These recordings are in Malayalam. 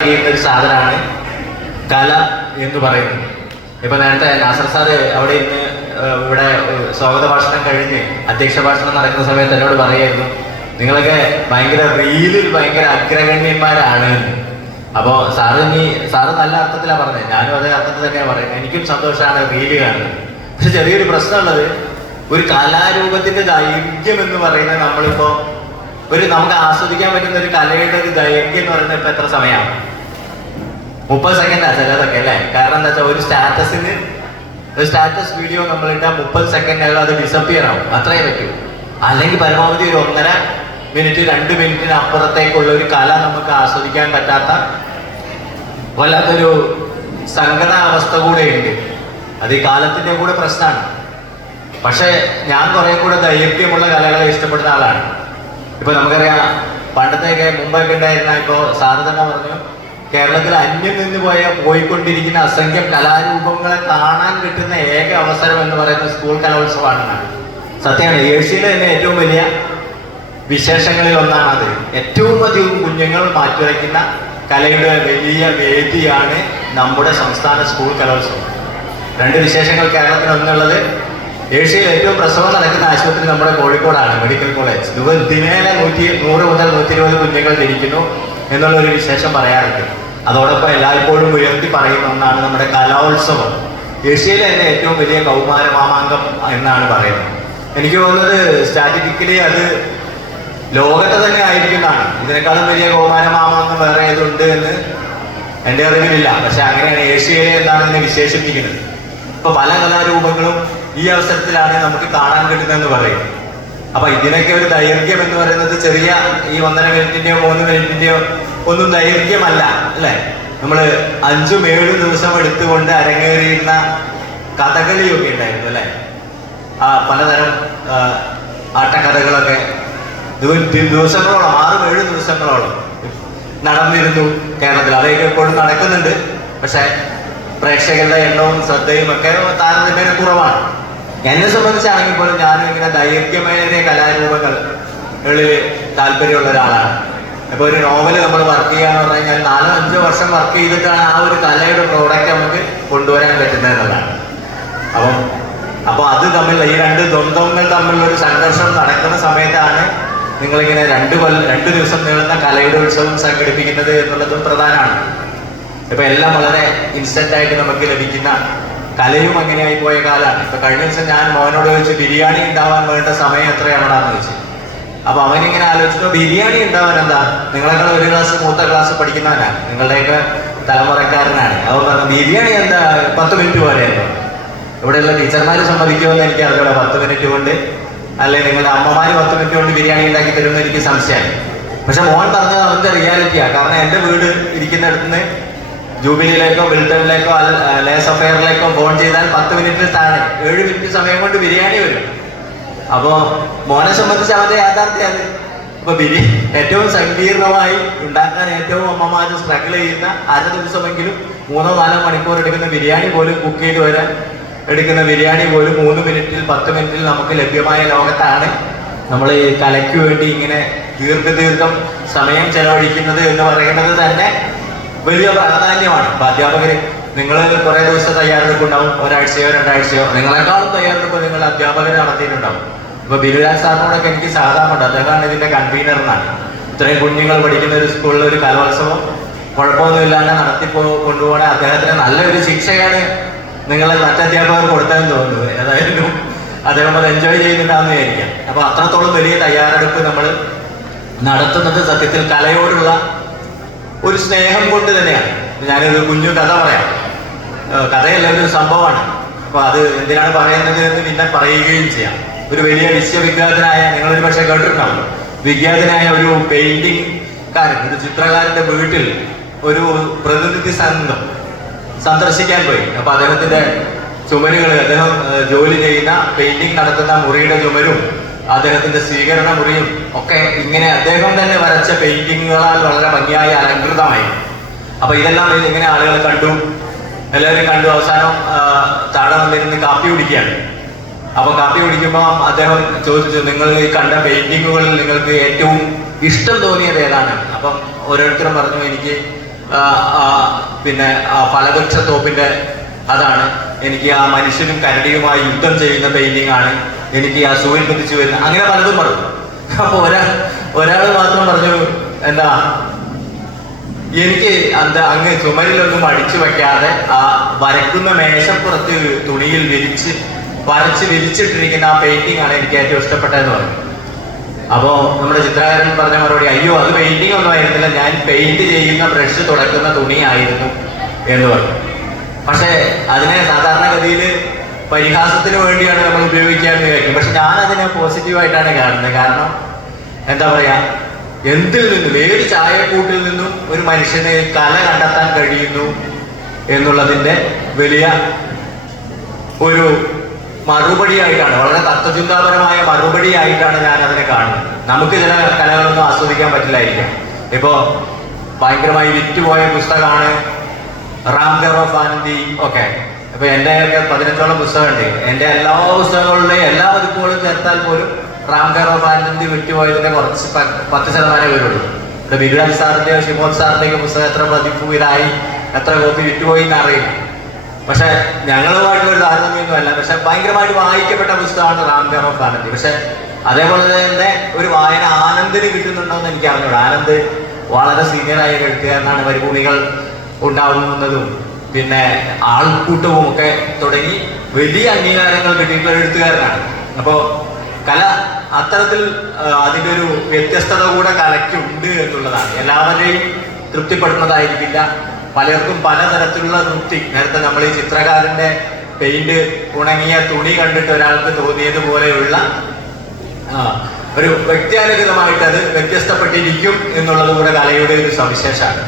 ഒരു സാധനമാണ് കല എന്ന് പറയുന്നത്. ഇപ്പൊ നേരത്തെ നാസർ സാറ് അവിടെ ഇന്ന് ഇവിടെ സ്വാഗത ഭാഷണം കഴിഞ്ഞ് അധ്യക്ഷ ഭാഷണം നടക്കുന്ന സമയത്ത് എന്നോട് പറയായിരുന്നു, നിങ്ങളൊക്കെ ഭയങ്കര റീലിൽ ഭയങ്കര അഗ്രഗണ്യന്മാരാണ്. അപ്പോ സാറ് നല്ല അർത്ഥത്തിലാണ് പറഞ്ഞത്, ഞാനും അതേ അർത്ഥത്തിൽ തന്നെയാണ് പറയുന്നത്. എനിക്കും സന്തോഷമാണ് റീല് കാണുന്നത്. പക്ഷെ ചെറിയൊരു പ്രശ്നമുള്ളത്, ഒരു കലാരൂപത്തിന്റെ ദൈർഘ്യം എന്ന് പറയുന്നത് നമ്മളിപ്പോ നമുക്ക് ആസ്വദിക്കാൻ പറ്റുന്ന ഒരു കലയുടെ ഒരു ദൈർഘ്യം എന്ന് പറയുന്നത് ഇപ്പൊ എത്ര സമയമാണ്? 30 സെക്കൻഡാ ചിലതൊക്കെ അല്ലേ? കാരണം എന്താ വെച്ചാൽ ഒരു സ്റ്റാറ്റസ് വീഡിയോ നമ്മളിട്ടാൽ 30 സെക്കൻഡിനകം അത് ഡിസപ്പിയർ ആവും, അത്രയേ പറ്റൂ. അല്ലെങ്കിൽ പരമാവധി ഒരു 1.5 മിനിറ്റ് 2 മിനിറ്റിന് അപ്പുറത്തേക്കുള്ള ഒരു കല നമുക്ക് ആസ്വദിക്കാൻ പറ്റാത്ത വല്ലാത്തൊരു സങ്കടാവസ്ഥ കൂടെ ഉണ്ട്. അത് ഈ കാലത്തിന്റെ കൂടെ പ്രശ്നമാണ്. പക്ഷെ ഞാൻ കുറെ കൂടെ ദൈർഘ്യമുള്ള കലകളെ ഇഷ്ടപ്പെടുന്ന ആളാണ്. ഇപ്പൊ നമുക്കറിയാം, പണ്ടത്തെയൊക്കെ മുമ്പൊക്കെ ഉണ്ടായിരുന്ന, ഇപ്പോ സാറ് തന്നെ പറഞ്ഞു, കേരളത്തിൽ അന്യം നിന്ന് പോയിക്കൊണ്ടിരിക്കുന്ന അസംഖ്യം കലാരൂപങ്ങളെ കാണാൻ കിട്ടുന്ന ഏക അവസരം എന്ന് പറയുന്നത് സ്കൂൾ കലോത്സവമാണെന്നാണ്. സത്യമാണ്. ഏഷ്യയിലെ തന്നെ ഏറ്റവും വലിയ വിശേഷങ്ങളിൽ ഒന്നാണത്. ഏറ്റവും അധികം കുഞ്ഞുങ്ങൾ മാറ്റിവയ്ക്കുന്ന കലയുടെ വലിയ വേദിയാണ് നമ്മുടെ സംസ്ഥാന സ്കൂൾ കലോത്സവം. 2 വിശേഷങ്ങൾ കേരളത്തിൽ ഒന്നുള്ളത്, ഏഷ്യയിൽ ഏറ്റവും പ്രസവം നടക്കുന്ന ആശുപത്രി നമ്മുടെ കോഴിക്കോടാണ്, മെഡിക്കൽ കോളേജ്. ദിനേന 100 മുതൽ 120 കുഞ്ഞുങ്ങൾ ജനിക്കുന്നു എന്നുള്ളൊരു വിശേഷം പറയാറുണ്ട്. അതോടൊപ്പം എല്ലായ്പ്പോഴും ഉയർത്തി പറയുന്ന ഒന്നാണ് നമ്മുടെ കലോത്സവം. ഏഷ്യയിലെ തന്നെ ഏറ്റവും വലിയ കൗമാര മാമാങ്കം എന്നാണ് പറയുന്നത്. എനിക്ക് തോന്നുന്നത് സ്റ്റാറ്റിസ്റ്റിക്കലി അത് ലോകത്തെ തന്നെ ആയിരിക്കുന്നതാണ്. ഇതിനേക്കാളും വലിയ കൗമാര മാമാങ്കം വേറെ ഏതുണ്ട് എന്ന് എൻ്റെ അറിവിലില്ല. പക്ഷെ അങ്ങനെയാണ് ഏഷ്യയിലെ എന്നാണ് ഇതിനെ വിശേഷിപ്പിക്കുന്നത്. ഇപ്പൊ പല കലാരൂപങ്ങളും ഈ അവസരത്തിലാണ് നമുക്ക് കാണാൻ കിട്ടുന്നതെന്ന് പറയും. അപ്പൊ ഇതിനൊക്കെ ഒരു ദൈർഘ്യം എന്ന് പറയുന്നത് ചെറിയ ഈ 1.5 മിനിറ്റിന്റെയോ 3 മിനിറ്റിന്റെയോ ഒന്നും ദൈർഘ്യമല്ല, അല്ലെ? നമ്മള് 5-7 ദിവസം എടുത്തുകൊണ്ട് അരങ്ങേറിയിരുന്ന കഥകളിയൊക്കെ ഉണ്ടായിരുന്നു, അല്ലെ? പലതരം ആട്ടക്കഥകളൊക്കെ ദിവസങ്ങളോളം, 6-7 ദിവസങ്ങളോളം നടന്നിരുന്നു കേരളത്തിൽ. അതൊക്കെ എപ്പോഴും നടക്കുന്നുണ്ട്. പക്ഷെ പ്രേക്ഷകരുടെ എണ്ണവും ശ്രദ്ധയും ഒക്കെ താരതമ്യേന കുറവാണ്. എന്നെ സംബന്ധിച്ചാണെങ്കിൽ പോലും ഞാനും ഇങ്ങനെ ദൈർഘ്യമേറിയ കലാരൂപങ്ങളിൽ താല്പര്യമുള്ള ഒരാളാണ്. ഇപ്പൊ ഒരു നോവല് നമ്മൾ വർക്ക് ചെയ്യാന്ന് പറഞ്ഞു കഴിഞ്ഞാൽ 4-5 വർഷം വർക്ക് ചെയ്തിട്ടാണ് ആ ഒരു കലയുടെ പ്രോഡക്റ്റ് നമുക്ക് കൊണ്ടുവരാൻ പറ്റുന്നത് എന്നുള്ളതാണ്. അപ്പൊ അത് തമ്മിൽ ഈ 2 ദ്വന്ദ്വങ്ങൾ തമ്മിലുള്ള ഒരു സംഘർഷം നടക്കുന്ന സമയത്താണ് നിങ്ങളിങ്ങനെ 2 ദിവസം നീളുന്ന കലയുടെ ഉത്സവം സംഘടിപ്പിക്കുന്നത് എന്നുള്ളതും പ്രധാനമാണ്. ഇപ്പൊ എല്ലാം വളരെ ഇൻസ്റ്റന്റ് ആയിട്ട് നമുക്ക് ലഭിക്കുന്ന, കലയും അങ്ങനെയായി പോയ കാലമാണ്. ഇപ്പൊ കഴിഞ്ഞ ദിവസം ഞാൻ മോനോട് ചോദിച്ചു, ബിരിയാണി ഉണ്ടാവാൻ വേണ്ട സമയം എത്രയാവണമെന്ന് ചോദിച്ചു. അപ്പൊ അവനിങ്ങനെ ആലോചിച്ചു, ബിരിയാണി ഉണ്ടാവാൻ എന്താ, നിങ്ങളെക്കാൾ ഒരു മൂത്ത ക്ലാസ് പഠിക്കുന്നവനാണ്, നിങ്ങളുടെയൊക്കെ തലമുറക്കാരനാണ്. അവൻ പറഞ്ഞു, ബിരിയാണി എന്താ 10 മിനിറ്റ് പോലെയായിരുന്നു. ഇവിടെയുള്ള ടീച്ചർമാർ സമ്മതിക്കുമെന്ന് എനിക്ക് അറിയില്ല. 10 മിനിറ്റ് കൊണ്ട്, അല്ലെ നിങ്ങളുടെ അമ്മമാര് 10 മിനിറ്റ് കൊണ്ട് ബിരിയാണി ഉണ്ടാക്കി തരുമെന്ന് എനിക്ക് സംശയമാണ്. പക്ഷെ മോൻ പറഞ്ഞത് അവന്റെ റിയാലിറ്റിയാണ്. കാരണം എന്റെ വീട് ഇരിക്കുന്നിടത്തുനിന്ന് ജൂബിലിയിലേക്കോ വിൽട്ടണിലേക്കോ ലേസ് അഫെയറിലേക്കോ ഫോൺ ചെയ്താൽ 10 മിനിറ്റിൽ താഴെ 7 മിനിറ്റ് സമയം കൊണ്ട് ബിരിയാണി വരും. അപ്പോ മോനെ സംബന്ധിച്ച് അവന്റെ യാഥാർത്ഥ്യമാണ്. അപ്പൊ ഏറ്റവും സങ്കീർണമായി ഉണ്ടാക്കാൻ ഏറ്റവും അമ്മമാര് സ്ട്രഗിൾ ചെയ്യുന്ന, അര ദിവസമെങ്കിലും 3-4 മണിക്കൂർ എടുക്കുന്ന ബിരിയാണി പോലും, കുക്ക് ചെയ്ത് വരാൻ എടുക്കുന്ന ബിരിയാണി പോലും 3 മിനിറ്റിൽ 10 മിനിറ്റിൽ നമുക്ക് ലഭ്യമായ ലോകത്താണ് നമ്മൾ ഈ കലയ്ക്ക് വേണ്ടി ഇങ്ങനെ ദീർഘം സമയം ചെലവഴിക്കുന്നത് എന്ന് പറയുന്നത് തന്നെ വലിയ പ്രാധാന്യമാണ്. അപ്പൊ അധ്യാപകര്, നിങ്ങൾ കുറെ ദിവസം തയ്യാറെടുപ്പുണ്ടാവും, 1-2 ആഴ്ചയോ. നിങ്ങളെക്കാളും തയ്യാറെടുപ്പ് നിങ്ങൾ അധ്യാപകർ നടത്തിയിട്ടുണ്ടാവും. ഇപ്പൊ ബിരുരാജ് സാറിനോടൊക്കെ എനിക്ക് സാധാരണ, അദ്ദേഹമാണ് ഇതിന്റെ കൺവീനർ എന്നാണ്. ഇത്രയും കുഞ്ഞുങ്ങൾ പഠിക്കുന്ന ഒരു സ്കൂളിൽ ഒരു കലോത്സവം കുഴപ്പമൊന്നുമില്ലാതെ കൊണ്ടുപോകണ അദ്ദേഹത്തിന് നല്ലൊരു ശിക്ഷയാണ് നിങ്ങൾ മറ്റധ്യാപകർ കൊടുത്തതെന്ന് തോന്നുന്നത്. ഏതായാലും അദ്ദേഹം അത് എൻജോയ് ചെയ്യുന്നുണ്ടാന്ന് വിചാരിക്കാം. അപ്പൊ അത്രത്തോളം വലിയ തയ്യാറെടുപ്പ് നമ്മൾ നടത്തുന്നത് സത്യത്തിൽ കലയോടുള്ള ഒരു സ്നേഹം കൊണ്ട് തന്നെയാണ്. ഞാനൊരു കുഞ്ഞു കഥ പറയാം. കഥയല്ല, ഒരു സംഭവമാണ്. അപ്പൊ അത് എന്തിനാണ് പറയുന്നത് എന്ന് പിന്നെ പറയുകയും ചെയ്യാം. ഒരു വലിയ വിശ്വവിഖ്യാതനായ, നിങ്ങളൊരു പക്ഷേ കേട്ടിട്ടുണ്ടാവും, വിഖ്യാതനായ ഒരു പെയിന്റിംഗ്കാരൻ, ഒരു ചിത്രകാരന്റെ വീട്ടിൽ ഒരു പ്രതിനിധി സംഘം സന്ദർശിക്കാൻ പോയി. അപ്പൊ അദ്ദേഹത്തിന്റെ ചുമരുകൾ, അദ്ദേഹം ജോലി ചെയ്യുന്ന പെയിന്റിംഗ് നടത്തുന്ന മുറിയുടെ ചുമരും അദ്ദേഹത്തിന്റെ സ്വീകരണ മുറിയും ഒക്കെ ഇങ്ങനെ അദ്ദേഹം തന്നെ വരച്ച പെയിന്റിങ്ങുകളാൽ വളരെ ഭംഗിയായി അലങ്കൃതമായി. അപ്പൊ ഇതെല്ലാം ഇങ്ങനെ ആളുകൾ കണ്ടു, എല്ലാവരും കണ്ടു. അവസാനം താഴെ വന്നിരുന്ന് കാപ്പി കുടിക്കുകയാണ്. അപ്പൊ കാപ്പി കുടിക്കുമ്പോൾ അദ്ദേഹം ചോദിച്ചു, നിങ്ങൾ ഈ കണ്ട പെയിന്റിങ്ങുകളിൽ നിങ്ങൾക്ക് ഏറ്റവും ഇഷ്ടം തോന്നിയത് ഏതാണ്? അപ്പം ഓരോരുത്തരും പറഞ്ഞു, എനിക്ക് പിന്നെ ഫലവൃക്ഷത്തോപ്പിന്റെ അതാണ്. എനിക്ക് ആ മനുഷ്യനും കരടിയുമായി യുദ്ധം ചെയ്യുന്ന പെയിന്റിംഗ് ആണ്. എനിക്ക് ആ സൂര്യൻ കുതിച്ചു വരുന്ന, അങ്ങനെ പലതും പറഞ്ഞു. അപ്പൊ ഒരാൾ മാത്രം പറഞ്ഞു, എന്താ, എനിക്ക് അങ്ങ് ചുമരിലൊന്നും അടിച്ചു വെക്കാതെ ആ വരക്കുന്ന മേശപ്പുറത്ത് തുണിയിൽ വരച്ച് വിരിച്ചിട്ടിരിക്കുന്ന ആ പെയിന്റിംഗ് ആണ് എനിക്ക് ഏറ്റവും ഇഷ്ടപ്പെട്ടതെന്ന് പറഞ്ഞു. അപ്പോ നമ്മുടെ ചിത്രകാരൻ പറഞ്ഞ മറുപടി, അയ്യോ അത് പെയിന്റിംഗ് ഒന്നും ആയിരുന്നില്ല, ഞാൻ പെയിന്റ് ചെയ്യുന്ന ബ്രഷ് തുടക്കുന്ന തുണിയായിരുന്നു എന്ന് പറഞ്ഞു. പക്ഷെ അതിനെ സാധാരണഗതിയിൽ പരിഹാസത്തിന് വേണ്ടിയാണ് നമ്മൾ ഉപയോഗിക്കാമെന്ന് വിചാരിക്കും. പക്ഷെ ഞാൻ അതിനെ പോസിറ്റീവായിട്ടാണ് കാണുന്നത്. കാരണം എന്താ പറയാ, എന്തിൽ നിന്നും, ഏത് ചായക്കൂട്ടിൽ നിന്നും ഒരു മനുഷ്യന് കല കണ്ടെത്താൻ കഴിയുന്നു എന്നുള്ളതിന്റെ വലിയ ഒരു മറുപടിയായിട്ടാണ്, വളരെ തത്വചിന്താപരമായ മറുപടിയായിട്ടാണ് ഞാൻ അതിനെ കാണുന്നത്. നമുക്ക് ചില കലകളൊന്നും ആസ്വദിക്കാൻ പറ്റില്ലായിരിക്കാം. ഇപ്പോ ഭയങ്കരമായി വിറ്റുപോയ പുസ്തകമാണ് റാംദേവ് ഓഫ് ആനന്ദി ഒക്കെ. അപ്പൊ എൻ്റെ 15ഓളം പുസ്തകമുണ്ട്. എൻ്റെ എല്ലാ പുസ്തകങ്ങളുടെയും എല്ലാ പതിപ്പുകളും ചേർത്താൽ പോലും റാംദേവ് ഓഫ് ആനന്ദി വിറ്റുപോയതിന്റെ കുറച്ച് 10% വരുള്ളൂ. ഇവിടെ ബിരുദാൽ സാറിന്റെയോ ഷിമോൻ സാറിന്റെയൊക്കെ പുസ്തകം എത്ര പതിപ്പുയിലായി, എത്ര കോപ്പി വിറ്റുപോയി എന്നറിയില്ല. പക്ഷെ ഞങ്ങളുമായിട്ടൊരു താരതമ്യമൊന്നുമല്ല. പക്ഷെ ഭയങ്കരമായിട്ട് വായിക്കപ്പെട്ട പുസ്തകമാണ് റാംദേവ് ഓഫ് ആനന്ദി. പക്ഷെ അതേപോലെ തന്നെ ഒരു വായന ആനന്ദിന് കിട്ടുന്നുണ്ടോ എന്ന് എനിക്ക് അറിഞ്ഞൂടാ. ആനന്ദ് വളരെ സീനിയറായ എഴുത്തുകാരനാണ്. മരുഭൂമികൾ ഉണ്ടാവുന്നതും പിന്നെ ആൾക്കൂട്ടവും ഒക്കെ തുടങ്ങി വലിയ അംഗീകാരങ്ങൾ കിട്ടിയിട്ടുള്ള എഴുത്തുകാരനാണ്. അപ്പോ കല അത്തരത്തിൽ അതിൻ്റെ ഒരു വ്യത്യസ്തത കൂടെ കലയ്ക്കുണ്ട് എന്നുള്ളതാണ്. എല്ലാവരെയും തൃപ്തിപ്പെടുന്നതായിരിക്കില്ല, പലർക്കും പലതരത്തിലുള്ള തൃപ്തി. നേരത്തെ നമ്മൾ ഈ ചിത്രകാരന്റെ പെയിന്റ് ഉണങ്ങിയ തുണി കണ്ടിട്ട് ഒരാൾക്ക് തോന്നിയതുപോലെയുള്ള ഒരു വ്യക്തിയാനുഗതമായിട്ട് അത് വ്യത്യസ്തപ്പെട്ടിരിക്കും എന്നുള്ളത് കൂടെ കലയുടെ ഒരു സവിശേഷമാണ്.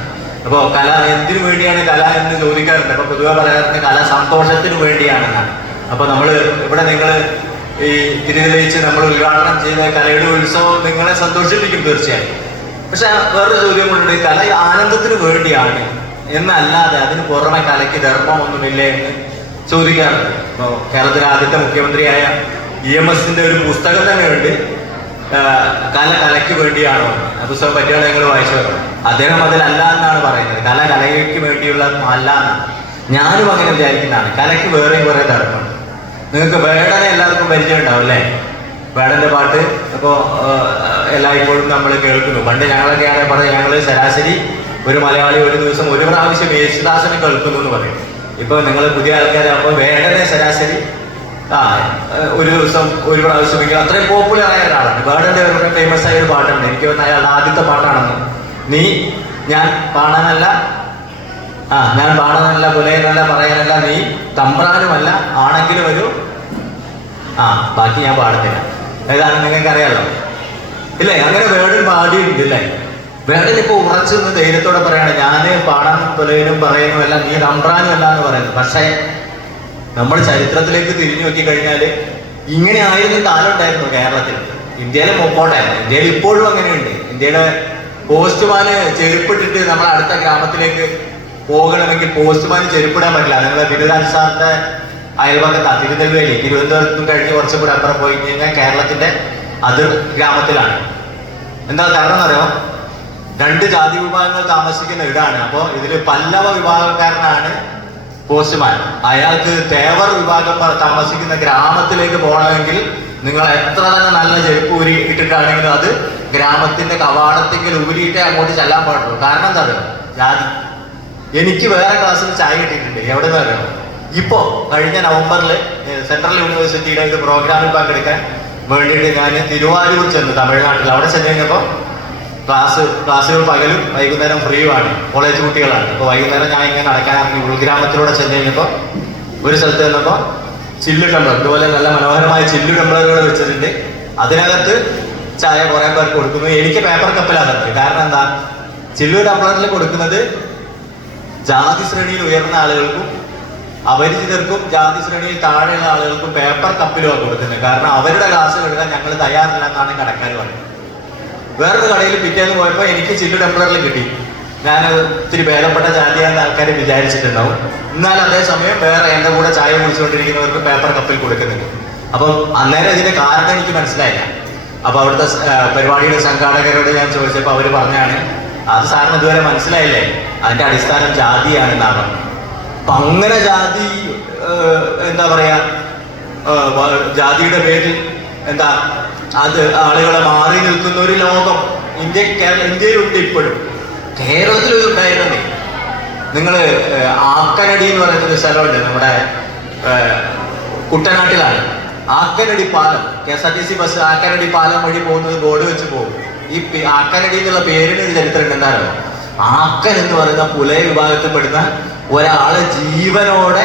അപ്പോൾ കല എന്തിനു വേണ്ടിയാണ് കല എന്ന് ചോദിക്കാറുണ്ട്. അപ്പൊ പൊതുവെ പറയാറുണ്ട് കല സന്തോഷത്തിന് വേണ്ടിയാണെന്നാണ്. അപ്പൊ ഇവിടെ നിങ്ങൾ ഈ തിരുതെളിയിച്ച് നമ്മൾ ഉദ്ഘാടനം ചെയ്ത കലയുടെ ഉത്സവം നിങ്ങളെ സന്തോഷിപ്പിക്കും തീർച്ചയായും. പക്ഷെ വേറൊരു ചോദ്യം കൊണ്ടുണ്ട്, കല ആനന്ദത്തിന് വേണ്ടിയാണ് എന്നല്ലാതെ അതിന് പുറമെ കലയ്ക്ക് ധർമ്മമൊന്നുമില്ലേ എന്ന് ചോദിക്കാറുണ്ട്. ഇപ്പോൾ കേരളത്തിലെ ആദ്യത്തെ മുഖ്യമന്ത്രിയായ EMSന്റെ ഒരു പുസ്തകം തന്നെ ഉണ്ട്, കലയ്ക്ക് വേണ്ടിയാണോ. ആ പുസ്തകം പറ്റിയാണ് നിങ്ങൾ വായിച്ചു വരണം. അദ്ദേഹം അതിലല്ല എന്നാണ് പറയുന്നത്. കലയ്ക്ക് വേണ്ടിയുള്ള അല്ല എന്നാണ്. ഞാനും അങ്ങനെ വിചാരിക്കുന്നതാണ്. കലയ്ക്ക് വേറെയും കുറെ ധർമ്മമുണ്ട്. നിങ്ങൾക്ക് വേടനെ എല്ലാവർക്കും പരിചയം ഉണ്ടാവും അല്ലേ? വേടന്റെ പാട്ട് അപ്പോൾ എല്ലായ്പ്പോഴും നമ്മൾ കേൾക്കുന്നു. പണ്ട് ഞങ്ങളൊക്കെയാണ് പറഞ്ഞത്, ഞങ്ങൾ ശരാശരി ഒരു മലയാളി ഒരു ദിവസം ഒരു പ്രാവശ്യം യേശുദാസനെ കേൾക്കുന്നു എന്ന് പറയും. ഇപ്പൊ നിങ്ങൾ പുതിയ ആൾക്കാരാകുമ്പോൾ വേടനെ ശരാശരി ഒരു ദിവസം ഒരു പ്രാവശ്യമെങ്കിൽ അത്രയും പോപ്പുലർ ആയ ഒരാളാണ്. വേടന്റെ ഒരു ഫേമസ് ആയ ഒരു പാട്ടുണ്ട്, എനിക്ക് തോന്നുന്നു അയാളുടെ ആദ്യത്തെ പാട്ടാണെന്ന്. ഞാൻ പാടാനല്ല പുലയനല്ല പറയാനല്ല, നീ തമ്പ്രാനുമല്ല, ആണെങ്കിലും ഒരു ബാക്കി ഞാൻ പാടത്തില്ല. ഏതാണ് നിങ്ങൾക്ക് അറിയാലോ ഇല്ലേ? അങ്ങനെ വേടൻ പാടിയിട്ടുണ്ട് അല്ലേ? വേടൻ ഇപ്പൊ ഉറച്ചു നിന്ന് ധൈര്യത്തോടെ പറയാണ്, ഞാന് പാടാനും പുലയനും പറയുന്നുമല്ല, നീ തമ്പ്രാനും അല്ല എന്ന് പറയുന്നത്. പക്ഷേ നമ്മൾ ചരിത്രത്തിലേക്ക് തിരിഞ്ഞു നോക്കി കഴിഞ്ഞാൽ ഇങ്ങനെ ആയിരുന്നു കാലം ഉണ്ടായിരുന്നു കേരളത്തിൽ. ഇന്ത്യയിലെ മുമ്പോട്ടായിരുന്നു. ഇന്ത്യയിൽ ഇപ്പോഴും അങ്ങനെയുണ്ട്. ഇന്ത്യയുടെ പോസ്റ്റ്മാന് ചെരുപ്പിട്ടിട്ട് നമ്മൾ അടുത്ത ഗ്രാമത്തിലേക്ക് പോകണമെങ്കിൽ പോസ്റ്റ്മാന് ചെരുപ്പിടാൻ പറ്റില്ല. നിങ്ങളെ ബിരുദാൽ സാറിന്റെ അയൽപക്കത്താ തിരുനെൽവേലി, തിരുവനന്തപുരത്തും കഴിഞ്ഞ് കുറച്ചും കൂടെ അപ്പുറം പോയി കഴിഞ്ഞാൽ കേരളത്തിന്റെ അതിർ ഗ്രാമത്തിലാണ്. എന്താ കാരണം എന്നറിയോ? 2 ജാതി വിഭാഗങ്ങൾ താമസിക്കുന്ന ഇടാണ്. അപ്പോൾ ഇതിൽ പല്ലവ വിഭാഗക്കാരനാണ് പോസ്റ്റ്മാൻ. അയാൾക്ക് തേവർ വിഭാഗം താമസിക്കുന്ന ഗ്രാമത്തിലേക്ക് പോകണമെങ്കിൽ നിങ്ങൾ എത്ര തന്നെ നല്ല ചെരുപ്പ് ഊരി ഇട്ടിട്ടാണെങ്കിലും അത് ഗ്രാമത്തിന്റെ കവാടത്തെങ്കിൽ ഊരിയിട്ടേ അങ്ങോട്ട് ചെല്ലാൻ പാടുള്ളൂ. കാരണം എന്താ പറയുക? ജാതി. എനിക്ക് വേറെ ക്ലാസ്സിൽ ചായ കിട്ടിയിട്ടുണ്ട്. എവിടെ നിന്ന് അറിയണം? ഇപ്പോ കഴിഞ്ഞ നവംബറിൽ സെൻട്രൽ യൂണിവേഴ്സിറ്റിയുടെ ഒരു പ്രോഗ്രാമിൽ പങ്കെടുക്കാൻ വേണ്ടിയിട്ട് ഞാൻ തിരുവാരൂർ ചെന്നു, തമിഴ്നാട്ടിൽ. അവിടെ ചെന്ന് കഴിഞ്ഞപ്പോൾ ക്ലാസ്സുകൾ പകലും വൈകുന്നേരം ഫ്രീയുമാണ്, കോളേജ് കുട്ടികളാണ്. അപ്പോൾ വൈകുന്നേരം ഞാൻ ഇങ്ങനെ നടക്കാനിറങ്ങി ഉൾഗ്രാമത്തിലൂടെ ചെന്ന് കഴിഞ്ഞപ്പോൾ ഒരു സ്ഥലത്ത് നിന്നപ്പോൾ ചില്ലു ടംബ്ലർ, ഇതുപോലെ നല്ല മനോഹരമായ ചില്ലു ടംബ്ലറുകൾ വെച്ചിട്ടുണ്ട്. അതിനകത്ത് ചായ കുറെ പേർക്ക് കൊടുക്കുന്നു. എനിക്ക് പേപ്പർ കപ്പിലാണ് തന്നത്. കാരണം എന്താ? ചില്ലു ടംബ്ലറിൽ കൊടുക്കുന്നത് ജാതി ശ്രേണിയിൽ ഉയർന്ന ആളുകൾക്കും അപരിചിതർക്കും ജാതി ശ്രേണിയിൽ താഴെയുള്ള ആളുകൾക്കും പേപ്പർ കപ്പിലുമാണ് കൊടുക്കുന്നത്. കാരണം അവരുടെ ക്ലാസ് എടുക്കാൻ ഞങ്ങൾ തയ്യാറില്ല എന്നാണ് കടക്കാർ പറയുന്നത്. വേറൊരു കടയിൽ പിറ്റേന്ന് പോയപ്പോൾ എനിക്ക് ചില്ലു ടംബ്ലറിൽ കിട്ടി. ഞാൻ ഇത്തിരി ഭേദപ്പെട്ട ജാതിയാണെന്ന് ആൾക്കാർ വിചാരിച്ചിട്ടുണ്ടാവും. എന്നാൽ അതേസമയം വേറെ എൻ്റെ കൂടെ ചായ കുടിച്ചുകൊണ്ടിരിക്കുന്നവർക്ക് പേപ്പർ കപ്പിൽ കൊടുക്കുന്നുണ്ട്. അപ്പം അന്നേരം ഇതിന്റെ കാരണം എനിക്ക് മനസ്സിലായില്ല. അപ്പൊ അവിടുത്തെ പരിപാടിയുടെ സംഘാടകരോട് ഞാൻ ചോദിച്ചപ്പോൾ അവർ പറഞ്ഞാണ്, അത് സാറിന് ഇതുവരെ മനസ്സിലായില്ലേ, അതിന്റെ അടിസ്ഥാനം ജാതിയാണെന്നാണ് പറഞ്ഞത്. അപ്പൊ അങ്ങനെ ജാതി എന്താ പറയാ ജാതിയുടെ പേരിൽ എന്താ അത് ആളുകളെ മാറി നിൽക്കുന്ന ഒരു ലോകം ഇന്ത്യയിലുണ്ട്. ഇപ്പോഴും കേരളത്തിലും ഉണ്ടായിരുന്നേ. നിങ്ങൾ ആക്കനടി എന്ന് പറയുന്നൊരു സ്ഥലമുണ്ട് നമ്മുടെ കുട്ടനാട്ടിലാണ്. ആക്കനടി പാലം, KSRTC ബസ് ആക്കനടി പാലം വഴി പോകുന്നത് ബോർഡ് വെച്ച് പോകും. ഈ ആക്കനടി എന്നുള്ള പേരിന് ഒരു ചരിത്രം എന്താണോ? ആക്കൻ എന്ന് പറയുന്ന പുലയ വിഭാഗത്തിൽപ്പെടുന്ന ഒരാളെ ജീവനോടെ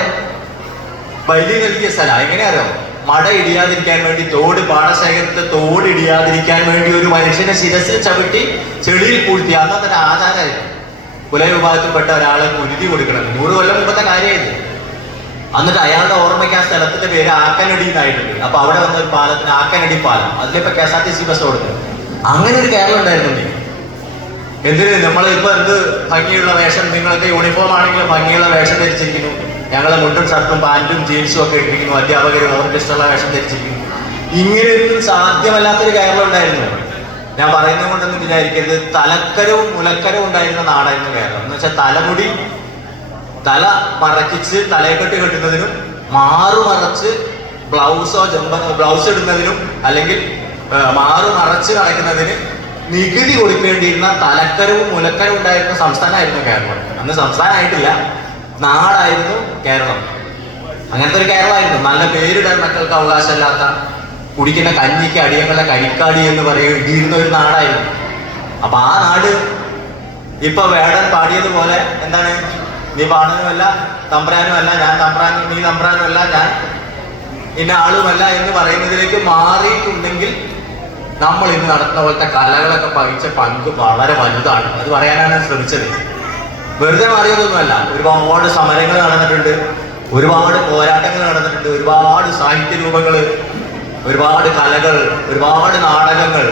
ബലി നൽകിയ സ്ഥലം. എങ്ങനെയാണോ? മട ഇടിയാതിരിക്കാൻ വേണ്ടി, പാടശേഖരത്തെ തോട് ഇടിയാതിരിക്കാൻ വേണ്ടി ഒരു മനുഷ്യനെ ശിരസിൽ ചവിട്ടി ചെളിയിൽ പൂഴ്ത്തി. അന്നത്തെ ഒരു ആചാരമായിരുന്നു പുലയ വിഭാഗത്തിൽപ്പെട്ട ഒരാളെ കുരുതി കൊടുക്കണം. 100 കൊല്ലം മുമ്പത്തെ കാര്യമായിരുന്നു. എന്നിട്ട് അയാളുടെ ഓർമ്മയ്ക്ക് ആ സ്ഥലത്തിന്റെ പേര് ആക്കനടി എന്നായിട്ടുണ്ട്. അപ്പൊ അവിടെ വന്ന ഒരു പാലത്തിന് ആക്കനടി പാലം, അതിലിപ്പോ KSRTC ബസ് കൊടുക്കുന്നത്. അങ്ങനെ ഒരു കേരളം ഉണ്ടായിരുന്നു. എന്തിന് നമ്മളിപ്പോ എന്ത് ഭംഗിയുള്ള വേഷം, നിങ്ങൾക്ക് യൂണിഫോം ആണെങ്കിലും ഭംഗിയുള്ള വേഷം ധരിച്ചിരിക്കുന്നു. ഞങ്ങളെ മുണ്ടും ഷർട്ടും പാൻറ്റും ജീൻസും ഒക്കെ ഇട്ടിരിക്കുന്നു. അധ്യാപകരും അവർക്ക് ഇഷ്ടമുള്ള വേഷം ധരിച്ചിരിക്കുന്നു. ഇങ്ങനെയൊന്നും സാധ്യമല്ലാത്തൊരു കേരളം ഉണ്ടായിരുന്നു. ഞാൻ പറയുന്നത് കൊണ്ടൊന്നും വിചാരിക്കരുത്. തലക്കരവും മുലക്കരവും ഉണ്ടായിരുന്ന നാടായിരുന്നു കേരളം. എന്ന് വെച്ചാൽ തല മറക്കിച്ച് തലയെക്കെട്ട് കെട്ടുന്നതിനും മാറുമറച്ച് ബ്ലൗസ് ഇടുന്നതിനും അല്ലെങ്കിൽ മാറുമറച്ച് നടക്കുന്നതിന് നികുതി കൊടുക്കേണ്ടിയിരുന്ന തലക്കരവും മുലക്കരവും ഉണ്ടായിരുന്ന സംസ്ഥാനമായിരുന്നു കേരളം. അന്ന് സംസ്ഥാനമായിട്ടില്ല, നാടായിരുന്നു കേരളം. അങ്ങനത്തെ ഒരു കേരളമായിരുന്നു. നല്ല പേരിടാൻ മക്കൾക്ക് അവകാശമില്ലാത്ത, കുടിക്കുന്ന കഞ്ഞിക്ക് അടിയങ്ങളുടെ കരിക്കാടി എന്ന് പറയുന്ന ഒരു നാടായിരുന്നു. അപ്പൊ ആ നാട് ഇപ്പൊ വേടൻ പാടിയതുപോലെ എന്താണ്, നീ പാടനുമല്ല തമ്പ്രാനുമല്ല, ഞാൻ തമ്പ്രാനും നീ തമ്പ്രാനുമല്ല, ഞാൻ ഇന്ന ആളുമല്ല എന്ന് പറയുന്നതിലേക്ക് മാറിയിട്ടുണ്ടെങ്കിൽ നമ്മൾ ഇന്ന് നടത്തുന്ന പോലത്തെ കലകളൊക്കെ വഹിച്ച പങ്ക് വളരെ വലുതാണ്. അത് പറയാനാണ് ശ്രമിച്ചത്. വെറുതെ മാറിയതൊന്നുമല്ല. ഒരുപാട് സമരങ്ങൾ നടന്നിട്ടുണ്ട്, ഒരുപാട് പോരാട്ടങ്ങൾ നടന്നിട്ടുണ്ട്, ഒരുപാട് സാഹിത്യ രൂപങ്ങൾ, ഒരുപാട് കലകൾ, ഒരുപാട് നാടകങ്ങൾ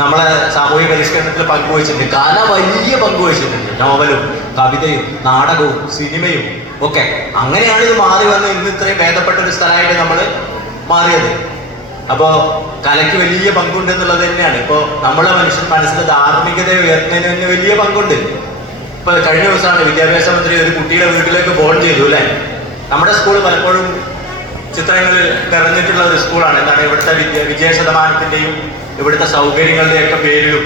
നമ്മളെ സാമൂഹിക പരിഷ്കരണത്തിൽ പങ്കുവച്ചിട്ടുണ്ട്. കല വലിയ പങ്കുവച്ചിട്ടുണ്ട്. നോവലും കവിതയും നാടകവും സിനിമയും ഒക്കെ. അങ്ങനെയാണ് ഇത് മാറി വന്ന് ഇന്ന് ഇത്രയും ഭേദപ്പെട്ട ഒരു സ്ഥലമായിട്ട് നമ്മൾ മാറിയത്. അപ്പോ കലയ്ക്ക് വലിയ പങ്കുണ്ട് എന്നുള്ളത് തന്നെയാണ്. ഇപ്പോ നമ്മളെ മനസ്സിലെ ധാർമ്മികത ഉയർത്തുന്നതിന് തന്നെ വലിയ പങ്കുണ്ട്. ഇപ്പൊ കഴിഞ്ഞ ദിവസമാണ് വിദ്യാഭ്യാസ മന്ത്രി ഒരു കുട്ടിയുടെ വീട്ടിലേക്ക് ഫോൺ ചെയ്തു അല്ലെ. നമ്മുടെ സ്കൂൾ പലപ്പോഴും ചിത്രങ്ങളിൽ നിറഞ്ഞിട്ടുള്ള ഒരു സ്കൂളാണ്. എന്താണ് ഇവിടുത്തെ വിജയ ശതമാനത്തിന്റെയും ഇവിടുത്തെ സൗകര്യങ്ങളുടെയൊക്കെ പേരിലും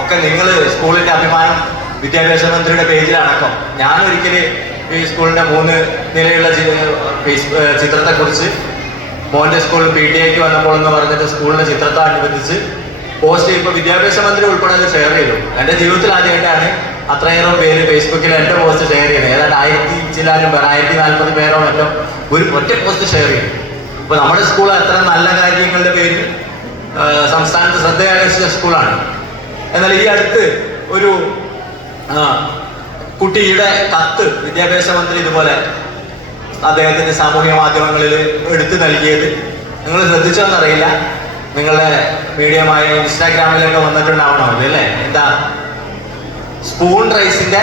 ഒക്കെ നിങ്ങൾ സ്കൂളിന്റെ അഭിമാനം വിദ്യാഭ്യാസ മന്ത്രിയുടെ പേജിലടക്കം. ഞാൻ ഒരിക്കലും ഈ സ്കൂളിന്റെ 3 നിലയുള്ള ചിത്രത്തെ കുറിച്ച് മോന്റെ സ്കൂൾ PTA വന്നപ്പോൾ എന്ന് പറഞ്ഞിട്ട് സ്കൂളിന്റെ ചിത്രത്തെ അനുബന്ധിച്ച് പോസ്റ്റ് ചെയ്യുമ്പോൾ വിദ്യാഭ്യാസ മന്ത്രി ഉൾപ്പെടെ അത് ഷെയർ ചെയ്തു. എന്റെ ജീവിതത്തിൽ ആദ്യമായിട്ടാണ് അത്രയേറെ പേര് ഫേസ്ബുക്കിൽ എന്റെ പോസ്റ്റ് ഷെയർ ചെയ്യുന്നത്. ഏതാണ്ട് 1040 പേരോ മറ്റോ ഒരു ഒറ്റ പോസ്റ്റ് ഷെയർ ചെയ്തു. അപ്പൊ നമ്മുടെ സ്കൂൾ അത്ര നല്ല കാര്യങ്ങളുടെ പേരിൽ സംസ്ഥാനത്ത് ശ്രദ്ധയാകർഷിച്ച സ്കൂളാണ്. എന്നാൽ ഈ അടുത്ത് ഒരു കുട്ടിയുടെ കത്ത് വിദ്യാഭ്യാസ മന്ത്രി ഇതുപോലെ അദ്ദേഹത്തിന്റെ സാമൂഹിക മാധ്യമങ്ങളിൽ എടുത്തു നൽകിയത് നിങ്ങൾ ശ്രദ്ധിച്ചോന്നറിയില്ല. നിങ്ങളുടെ മീഡിയമായ ഇൻസ്റ്റാഗ്രാമിലൊക്കെ വന്നിട്ടുണ്ടാവണോ അല്ലേ? എന്താ സ്പൂൺ റൈസിന്റെ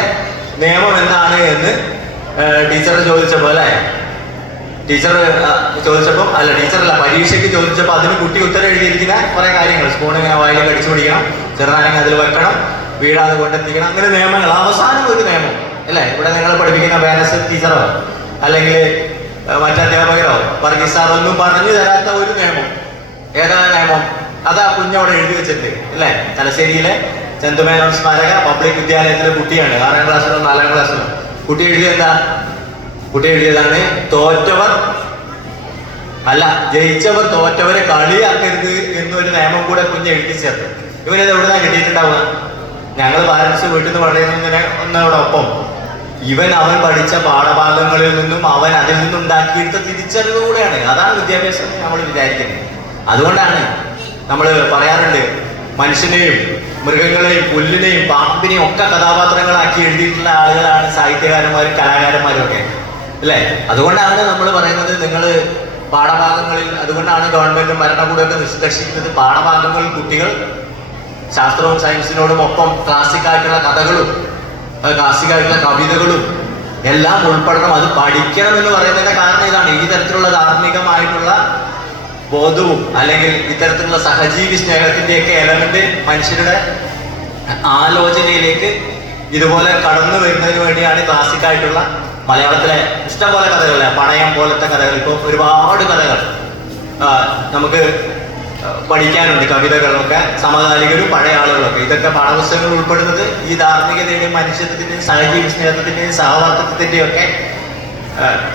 നിയമം എന്താണ് എന്ന് ടീച്ചർ ചോദിച്ചപ്പോൾ അല്ലേ, ടീച്ചർ ചോദിച്ചപ്പോൾ ടീച്ചറല്ല പരീക്ഷയ്ക്ക് ചോദിച്ചപ്പോൾ അതിന് കുട്ടി ഉത്തരം എഴുതിയിരിക്കുന്ന കുറെ കാര്യങ്ങൾ. സ്പൂൺ ഇങ്ങനെ വായിൽ കടിച്ചു പിടിക്കണം, ചെറുനാരങ്ങ അതിൽ വെക്കണം, വീടാതെ കൊണ്ടെത്തിക്കണം, അങ്ങനെ നിയമങ്ങൾ. അവസാനം ഒരു നിയമം അല്ലേ, ഇവിടെ നിങ്ങൾ പഠിപ്പിക്കുന്ന ബാനസ് ടീച്ചറോ അല്ലെങ്കിൽ മറ്റധ്യാപകരോ വർഗീസ് സാറോ ഒന്നും പറഞ്ഞു തരാത്ത ഒരു നിയമം. ഏതാ നിയമം? അതാ കുഞ്ഞവിടെ എഴുതി വെച്ചിട്ടുണ്ട് അല്ലേ. തലശ്ശേരിയിലെ ചന്തുമേനോൻ സ്മാരക പബ്ലിക് വിദ്യാലയത്തിലെ കുട്ടിയാണ്, 6ാം ക്ലാസ്സിലോ 4ാം ക്ലാസ്സിലോ. കുട്ടി എഴുതിയതാണ് തോറ്റവർ അല്ല ജയിച്ചവർ തോറ്റവരെ കളിയാക്കരുത് എന്നൊരു നിയമം കൂടെ കുഞ്ഞ് എഴുതി ചേർത്ത്. ഇവനത് എവിടുന്നാ കിട്ടിയിട്ടുണ്ടാവുക? ഞങ്ങൾ പാരൻസ് വീട്ടിൽ നിന്ന് പറയുന്നതിനോടൊപ്പം അവൻ പഠിച്ച പാഠഭാഗങ്ങളിൽ നിന്നും അവൻ അതിൽ നിന്നുണ്ടാക്കിയെടുത്ത തിരിച്ചറിവ് കൂടെയാണ്. അതാണ് വിദ്യാഭ്യാസം നമ്മൾ വിചാരിക്കുന്നത്. അതുകൊണ്ടാണ് നമ്മൾ പറയാറുണ്ട്, മനുഷ്യനെയും മൃഗങ്ങളെയും പുല്ലിനെയും പാമ്പിനെയും ഒക്കെ കഥാപാത്രങ്ങളാക്കി എഴുതിയിട്ടുള്ള ആളുകളാണ് സാഹിത്യകാരന്മാരും കലാകാരന്മാരും ഒക്കെ അല്ലേ. അതുകൊണ്ടാണ് നമ്മൾ പറയുന്നത് നിങ്ങൾ പാഠഭാഗങ്ങളിൽ, അതുകൊണ്ടാണ് ഗവൺമെന്റും ഭരണകൂടമൊക്കെ നിഷ്കർഷിക്കുന്നത് പാഠഭാഗങ്ങളിൽ കുട്ടികൾ ശാസ്ത്രവും സയൻസിനോടും ഒപ്പം ക്ലാസിക്കായിട്ടുള്ള കഥകളും ക്ലാസിക്കായിട്ടുള്ള കവിതകളും എല്ലാം ഉൾപ്പെടണം. അത് പഠിക്കണം എന്ന് പറയുന്നതിന്റെ കാരണം ഇതാണ്. ഈ തരത്തിലുള്ള ധാർമ്മികമായിട്ടുള്ള ബോധവും അല്ലെങ്കിൽ ഇത്തരത്തിലുള്ള സഹജീവി സ്നേഹത്തിന്റെയൊക്കെ എലമെന്റ് മനുഷ്യരുടെ ആലോചനയിലേക്ക് ഇതുപോലെ കടന്നു വരുന്നതിന് വേണ്ടിയാണ് ക്ലാസിക്കായിട്ടുള്ള മലയാളത്തിലെ ഇഷ്ടംപോലെ കഥകൾ, പണയം പോലത്തെ കഥകൾ, ഇപ്പോൾ ഒരുപാട് കഥകൾ നമുക്ക് പഠിക്കാനുണ്ട്. കവിതകളൊക്കെ സമകാലികരും പഴയ ആളുകളൊക്കെ, ഇതൊക്കെ പാഠപുസ്തകങ്ങൾ ഉൾപ്പെടുന്നത് ഈ ധാർമ്മികതയുടെയും മനുഷ്യത്വത്തിന്റെയും സഹജീവി സ്നേഹത്തിന്റെയും സഹവർത്തിത്വത്തിന്റെയും ഒക്കെ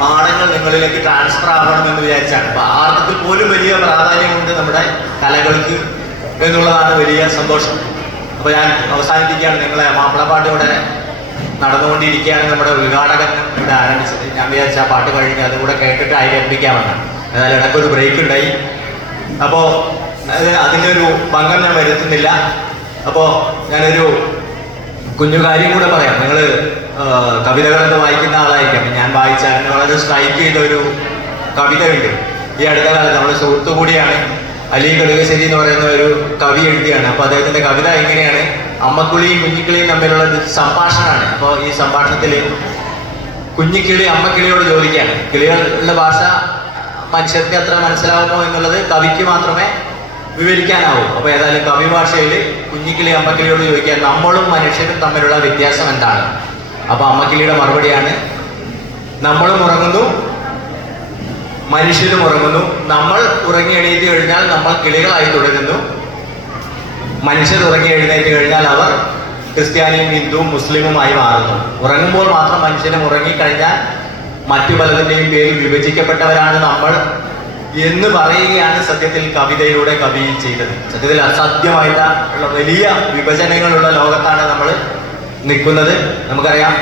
പാഠങ്ങൾ നിങ്ങളിലേക്ക് ട്രാൻസ്ഫർ ആവണമെന്ന് വിചാരിച്ചാണ്. അപ്പൊ ആ അർത്ഥത്തിൽ പോലും വലിയ പ്രാധാന്യമുണ്ട് നമ്മുടെ കലകൾക്ക് എന്നുള്ളതാണ് വലിയ സന്തോഷം. അപ്പൊ ഞാൻ അവസാനിപ്പിക്കുകയാണ്. നിങ്ങളെ മാപ്പിളപ്പാട്ട് ഇവിടെ നടന്നുകൊണ്ടിരിക്കുകയാണ്. നമ്മുടെ ഉദ്ഘാടകൻ ഇവിടെ ആരംഭിച്ചത്. ഞാൻ വിചാരിച്ച ആ പാട്ട് കഴിഞ്ഞ് അതുകൂടെ കേട്ടിട്ട് ആരംഭിക്കാമെന്നാണ്. ഏതായാലും ഇടയ്ക്കൊരു ബ്രേക്ക് ഉണ്ടായി. അപ്പോൾ അതിൻ്റെ ഒരു ഭംഗം ഞാൻ വരുത്തുന്നില്ല. അപ്പോൾ ഞാനൊരു കുഞ്ഞു കാര്യം കൂടെ പറയാം. നിങ്ങൾ കവിതകളൊക്കെ വായിക്കുന്ന ആളായിരിക്കാം. ഞാൻ വായിച്ച വളരെ സ്ട്രൈക്ക് ചെയ്ത ഒരു കവിത ഉണ്ട്. ഈ അടുത്ത കാലത്ത് നമ്മുടെ സുഹൃത്തു കൂടിയാണ് അലി കടുകശ്ശേരി എന്ന് പറയുന്ന ഒരു കവി എഴുതിയാണ്. അപ്പോൾ അദ്ദേഹത്തിൻ്റെ കവിത എങ്ങനെയാണ്, അമ്മക്കിളിയും കുഞ്ഞിക്കിളിയും തമ്മിലുള്ള സംഭാഷണമാണ്. അപ്പോൾ ഈ സംഭാഷണത്തിൽ കുഞ്ഞിക്കിളി അമ്മക്കിളിയോട് ചോദിക്കുകയാണ്. കിളികളുടെ ഭാഷ മനുഷ്യർക്ക് അത്ര മനസ്സിലാവുമോ എന്നുള്ളത് കവിക്ക് മാത്രമേ വിവരിക്കാനാവൂ. അപ്പോൾ ഏതായാലും കവി ഭാഷയിൽ കുഞ്ഞിക്കിളി അമ്മക്കിളിയോട് ചോദിക്കുക, നമ്മളും മനുഷ്യരും തമ്മിലുള്ള വ്യത്യാസം എന്താണ്? അപ്പോൾ അമ്മക്കിളിയുടെ മറുപടിയാണ്, നമ്മളും ഉറങ്ങുന്നു മനുഷ്യരും ഉറങ്ങുന്നു, നമ്മൾ ഉറങ്ങി എണീറ്റ് കഴിഞ്ഞാൽ നമ്മൾ കിളികളായി തുടരുന്നു, മനുഷ്യർ ഉറങ്ങി എഴുന്നേറ്റ് കഴിഞ്ഞാൽ അവർ ക്രിസ്ത്യാനിയും ഹിന്ദുവും മുസ്ലിമുമായി മാറുന്നു. ഉറങ്ങുമ്പോൾ മാത്രം മനുഷ്യനും ഉറങ്ങിക്കഴിഞ്ഞാൽ മറ്റു പലതിൻ്റെയും പേരിൽ വിഭജിക്കപ്പെട്ടവരാണ് നമ്മൾ എന്ന് പറയുകയാണ് സത്യത്തിൽ കവിതയിലൂടെ കവി ചെയ്തത്. സത്യത്തിൽ അസാധ്യമായിട്ടുള്ള വലിയ വിഭജനങ്ങളുള്ള ലോകത്താണ് നമ്മൾ നിൽക്കുന്നത്. നമുക്കറിയാം,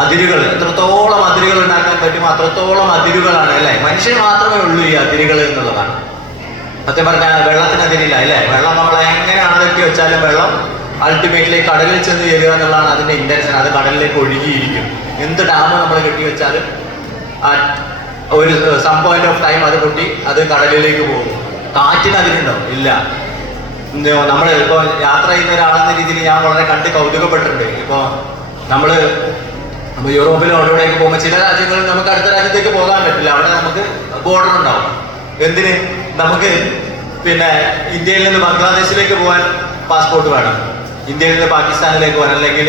അതിരുകൾ എത്രത്തോളം അതിരുകൾ ഉണ്ടാക്കാൻ പറ്റുമോ അത്രത്തോളം അതിരുകളാണ്, അല്ലെ? മനുഷ്യൻ മാത്രമേ ഉള്ളൂ ഈ അതിരുകൾ എന്നുള്ളതാണ്. സത്യം പറഞ്ഞാൽ വെള്ളത്തിന് അതിരില്ല, അല്ലേ? വെള്ളം നമ്മൾ എങ്ങനെ അണതെട്ടി വെച്ചാലും വെള്ളം അൾട്ടിമേറ്റ്ലി കടലിൽ ചെന്ന് ചേരുക എന്നുള്ളതാണ് അതിന്റെ ഇന്റൻഷൻ. അത് കടലിലേക്ക് ഒഴുകിയിരിക്കും. എന്ത് ഡാം നമ്മൾ കെട്ടി വെച്ചാലും ഒരു സം പോയിന്റ് ഓഫ് ടൈം അത് പൊട്ടി അത് കടലിലേക്ക് പോകും. കാറ്റിന് അതിനുണ്ടാവും? ഇല്ല. നമ്മൾ ഇപ്പോൾ യാത്ര ചെയ്യുന്ന ഒരാളെന്ന രീതിയിൽ ഞാൻ വളരെ കണ്ട് കൗതുകപ്പെട്ടിട്ടുണ്ട്. ഇപ്പോൾ നമ്മൾ യൂറോപ്പിലോ അവിടെയൊക്കെ പോകുമ്പോൾ ചില രാജ്യങ്ങളിൽ നമുക്ക് അടുത്ത രാജ്യത്തേക്ക് പോകാൻ പറ്റില്ല. അവിടെ നമുക്ക് ബോർഡർ ഉണ്ടാവും. എന്തിന്? നമുക്ക് പിന്നെ ഇന്ത്യയിൽ നിന്ന് ബംഗ്ലാദേശിലേക്ക് പോകാൻ പാസ്പോർട്ട് വേണം, ഇന്ത്യയിൽ നിന്ന് പാകിസ്ഥാനിലേക്ക് പോകാൻ, അല്ലെങ്കിൽ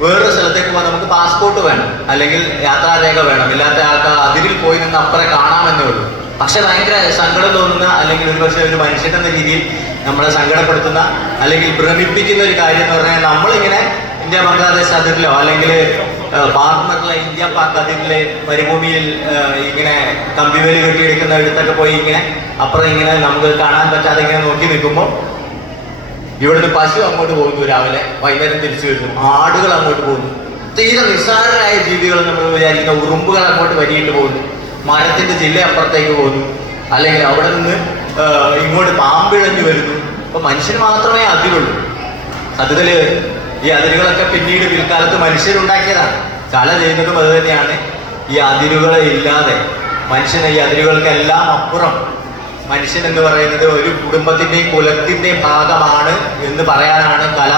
വേറൊരു സ്ഥലത്തേക്ക് പോകാൻ നമുക്ക് പാസ്പോർട്ട് വേണം, അല്ലെങ്കിൽ യാത്രാരേഖ വേണം. ഇല്ലാത്ത ആൾക്ക് അതിരിൽ പോയി നിന്ന് അപ്പുറം കാണാമെന്നേ ഉള്ളൂ. പക്ഷെ ഭയങ്കര സങ്കടം തോന്നുന്ന, അല്ലെങ്കിൽ ഒരുപക്ഷെ ഒരു മനുഷ്യനെന്ന രീതിയിൽ നമ്മളെ സങ്കടപ്പെടുത്തുന്ന അല്ലെങ്കിൽ ഭ്രമിപ്പിക്കുന്ന ഒരു കാര്യം എന്ന് പറഞ്ഞാൽ, നമ്മളിങ്ങനെ ഇന്ത്യ ബംഗ്ലാദേശ് അതിരിലോ അല്ലെങ്കിൽ പാർട്ട്ണറിലെ ഇന്ത്യ പാക് അതിരിലെ മരുഭൂമിയിൽ ഇങ്ങനെ കമ്പിവേലി കെട്ടിയെടുക്കുന്ന ഇടത്തൊക്കെ പോയി ഇങ്ങനെ അപ്പുറം ഇങ്ങനെ നമുക്ക് കാണാൻ പറ്റാതെ ഇങ്ങനെ നോക്കി നിൽക്കുമ്പോൾ ഇവിടുന്ന് പശു അങ്ങോട്ട് പോകുന്നു, രാവിലെ വൈകുന്നേരം തിരിച്ചു വരുന്നു, ആടുകൾ അങ്ങോട്ട് പോകുന്നു, തീരെ നിസ്സാരരായ ജീവികൾ നമ്മൾ വിചാരിക്കുന്ന ഉറുമ്പുകൾ അങ്ങോട്ട് വരിയിട്ട് പോകുന്നു, മരത്തിന്റെ ജില്ല അപ്പുറത്തേക്ക് പോകുന്നു, അല്ലെങ്കിൽ അവിടെ നിന്ന് ഇങ്ങോട്ട് പാമ്പിഴഞ്ഞു വരുന്നു. അപ്പൊ മനുഷ്യന് മാത്രമേ അതിരുള്ളൂ. സത്യത്തില് ഈ അതിരുകളൊക്കെ പിന്നീട് പിൽക്കാലത്ത് മനുഷ്യരുണ്ടാക്കിയതാണ്. കല ചെയ്യുന്നതും അത് തന്നെയാണ്. ഈ അതിരുകളെ ഇല്ലാതെ മനുഷ്യന് ഈ അതിരുകൾക്കെല്ലാം അപ്പുറം മനുഷ്യൻ എന്ന് പറയുന്നത് ഒരു കുടുംബത്തിന്റെയും കുലത്തിന്റെയും ഭാഗമാണ് എന്ന് പറയാനാണ് കല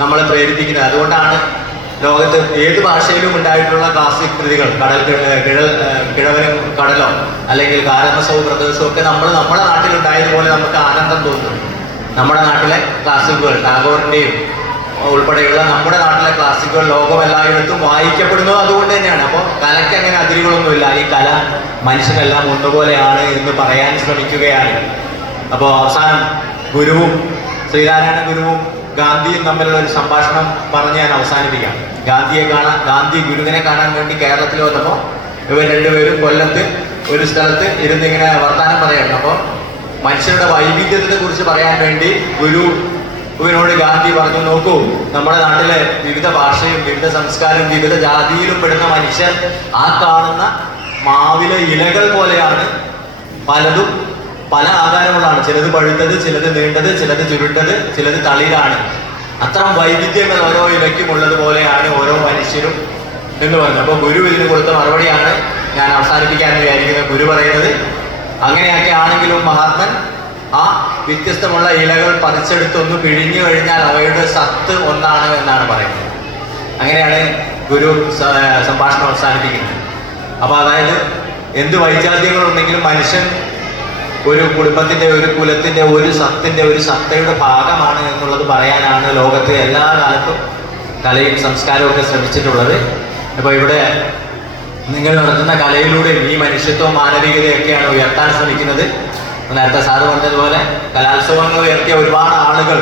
നമ്മളെ പ്രേരിപ്പിക്കുന്നത്. അതുകൊണ്ടാണ് ലോകത്ത് ഏത് ഭാഷയിലും ഉണ്ടായിട്ടുള്ള ക്ലാസിക് കൃതികൾ, കിഴവനും കടലോ അല്ലെങ്കിൽ കാരമസവും പ്രദേശവും ഒക്കെ നമ്മുടെ നാട്ടിലുണ്ടായതുപോലെ നമുക്ക് ആനന്ദം തോന്നുന്നു. നമ്മുടെ നാട്ടിലെ ക്ലാസിക്കുകൾ, ടാഗോറിന്റെയും ഉൾപ്പെടെയുള്ള നമ്മുടെ നാട്ടിലെ ക്ലാസിക്കുകൾ ലോകം എല്ലായിടത്തും വായിക്കപ്പെടുന്നത് അതുകൊണ്ട് തന്നെയാണ്. അപ്പോൾ കലയ്ക്ക് അങ്ങനെ അതിരുകളൊന്നുമില്ല. ഈ കല മനുഷ്യരെല്ലാം ഒന്നുപോലെയാണ് എന്ന് പറയാൻ ശ്രമിക്കുകയാണ്. അപ്പോൾ അവസാനം ഗുരുവും ശ്രീനാരായണ ഗുരുവും ഗാന്ധിയും തമ്മിലുള്ള ഒരു സംഭാഷണം പറഞ്ഞ് ഞാൻ അവസാനിപ്പിക്കാം. ഗാന്ധി ഗുരുവിനെ കാണാൻ വേണ്ടി കേരളത്തിൽ വന്നപ്പോൾ ഇവർ രണ്ടുപേരും കൊല്ലത്ത് ഒരു സ്ഥലത്ത് ഇരുന്നിങ്ങനെ വർത്താനം പറയായിരുന്നു. അപ്പോൾ മനുഷ്യരുടെ വൈവിധ്യത്തെ കുറിച്ച് പറയാൻ വേണ്ടി ഗുരുവിനോട് ഗാന്ധി പറഞ്ഞു, നോക്കൂ, നമ്മുടെ നാട്ടിലെ വിവിധ ഭാഷയും വിവിധ സംസ്കാരവും വിവിധ ജാതിയിലും പെടുന്ന മനുഷ്യർ ആ കാണുന്ന മാവിലെ ഇലകൾ പോലെയാണ്. പലതും പല ആകാരങ്ങളാണ്. ചിലത് പഴുത്തത്, ചിലത് നീണ്ടത്, ചിലത് ചുരുണ്ടത്, ചിലത് തളിരാണ്. അത്തരം വൈവിധ്യങ്ങൾ ഓരോ ഇലയ്ക്കും ഉള്ളതുപോലെയാണ് ഓരോ മനുഷ്യരും എന്ന് പറഞ്ഞു. അപ്പോൾ ഗുരു ഇതിന് കൊടുത്ത മറുപടിയാണ് ഞാൻ അവസാനിപ്പിക്കാൻ വിചാരിക്കുന്നത്. ഗുരു പറയുന്നത്, അങ്ങനെയൊക്കെ ആണെങ്കിലും മഹാത്മൻ ആ വ്യത്യസ്തമുള്ള ഇലകൾ പറിച്ചെടുത്തൊന്ന് പിഴിഞ്ഞു കഴിഞ്ഞാൽ അവയുടെ സത്ത് ഒന്നാണ് എന്നാണ് പറയുന്നത്. അങ്ങനെയാണ് ഗുരു സംഭാഷണം അവസാനിപ്പിക്കുന്നത്. അപ്പോൾ അതായത് എന്ത് വൈജാത്യങ്ങളുണ്ടെങ്കിലും മനുഷ്യൻ ഒരു കുടുംബത്തിന്റെ, ഒരു കുലത്തിന്റെ, ഒരു സത്തിന്റെ, ഒരു സത്തയുടെ ഭാഗമാണ് എന്നുള്ളത് പറയാനാണ് ലോകത്തെ എല്ലാ കാലത്തും കലയും സംസ്കാരവും ഒക്കെ ശ്രമിച്ചിട്ടുള്ളത്. അപ്പോൾ ഇവിടെ നിങ്ങൾ നടത്തുന്ന കലയിലൂടെയും ഈ മനുഷ്യത്വവും മാനവികതയൊക്കെയാണ് ഉയർത്താൻ ശ്രമിക്കുന്നത്. നേരത്തെ സാറ് പറഞ്ഞതുപോലെ കലോത്സവങ്ങൾ ഉയർത്തിയ ഒരുപാട് ആളുകൾ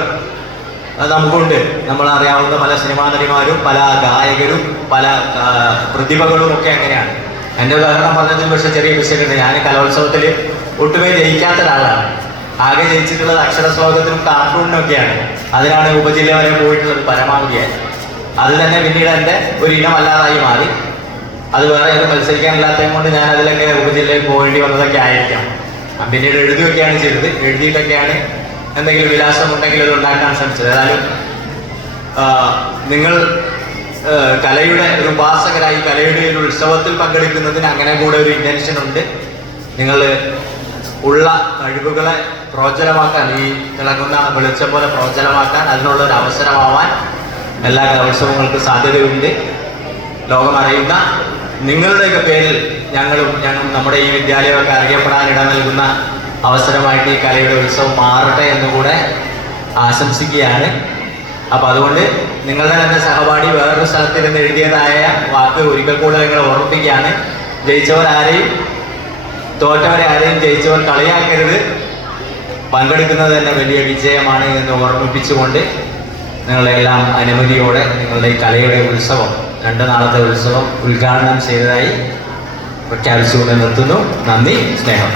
നമുക്കുണ്ട്. നമ്മളറിയാവുന്ന പല സിനിമാ നടിമാരും പല ഗായകരും പല പ്രതിഭകളും ഒക്കെ അങ്ങനെയാണ്. എൻ്റെ ഉദാഹരണം പറഞ്ഞതിൽ പക്ഷേ ചെറിയ വിഷയമുണ്ട്. ഞാൻ കലോത്സവത്തിൽ ഒട്ടുമേ ജയിക്കാത്ത ഒരാളാണ്. ആകെ ജയിച്ചിട്ടുള്ളത് അക്ഷരശ്ലോകത്തിനും കാർട്ടൂണിനും ഒക്കെയാണ്. അതിനാണ് ഉപജില്ല വരെ പോയിട്ടുള്ളത് പരമാവധിയായി. അത് തന്നെ പിന്നീട് എൻ്റെ ഒരു ഇനമല്ലാതായി മാറി. അത് വേറെ ഏത് മത്സരിക്കാനില്ലാത്തത് കൊണ്ട് ഞാൻ അതിലൊക്കെ ഉപജില്ലയിൽ പോകേണ്ടി വന്നതൊക്കെ ആയിരിക്കാം. പിന്നീട് എഴുതുകയൊക്കെയാണ് ചെയ്തത്. എഴുതിയിട്ടൊക്കെയാണ് എന്തെങ്കിലും വിലാസം ഉണ്ടെങ്കിൽ അത് ഉണ്ടാക്കാൻ ശ്രമിച്ചത്. ഏതായാലും നിങ്ങൾ കലയുടെ ഒരു ഉപാസകരായി കലയുടെ ഒരു ഉത്സവത്തിൽ പങ്കെടുക്കുന്നതിന് അങ്ങനെ കൂടെ ഒരു ഇന്റൻഷൻ ഉണ്ട്. നിങ്ങൾ ഉള്ള കഴിവുകളെ പ്രോജ്വലമാക്കാൻ, ഈ തിളങ്ങുന്ന വെളിച്ചം പോലെ പ്രോജ്വലമാക്കാൻ, അതിനുള്ള ഒരു അവസരമാവാൻ എല്ലാ കലോത്സവങ്ങൾക്കും സാധ്യതയുണ്ട്. ലോകമറിയുന്ന നിങ്ങളുടെയൊക്കെ പേരിൽ ഞങ്ങളും നമ്മുടെ ഈ വിദ്യാലയമൊക്കെ അറിയപ്പെടാൻ ഇട നൽകുന്ന അവസരമായിട്ട് ഈ കലയുടെ ഉത്സവം മാറട്ടെ എന്നുകൂടെ ആശംസിക്കുകയാണ്. അപ്പം അതുകൊണ്ട് നിങ്ങളുടെ തന്നെ സഹപാഠി വേറൊരു സ്ഥലത്തിരുന്ന് എഴുതിയതായ വാക്ക് ഒരിക്കൽ കൂടെ നിങ്ങൾ ഓർമ്മിപ്പിക്കുകയാണ്. ജയിച്ചവരാരെയും തോറ്റവരെ ആരെയും ജയിച്ചവർ കളിയാക്കരുത്. പങ്കെടുക്കുന്നത് തന്നെ വലിയ വിജയമാണ് എന്ന് ഓർമ്മിപ്പിച്ചുകൊണ്ട് നിങ്ങളെല്ലാം അനുമതിയോടെ നിങ്ങളുടെ ഈ കലയുടെ ഉത്സവം 2 നാളത്തെ ഉത്സവം ഉദ്ഘാടനം ചെയ്തതായി പ്രഖ്യാപിച്ചുകൊണ്ട് നിർത്തുന്നു. നന്ദി, സ്നേഹം.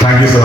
Thank you sir.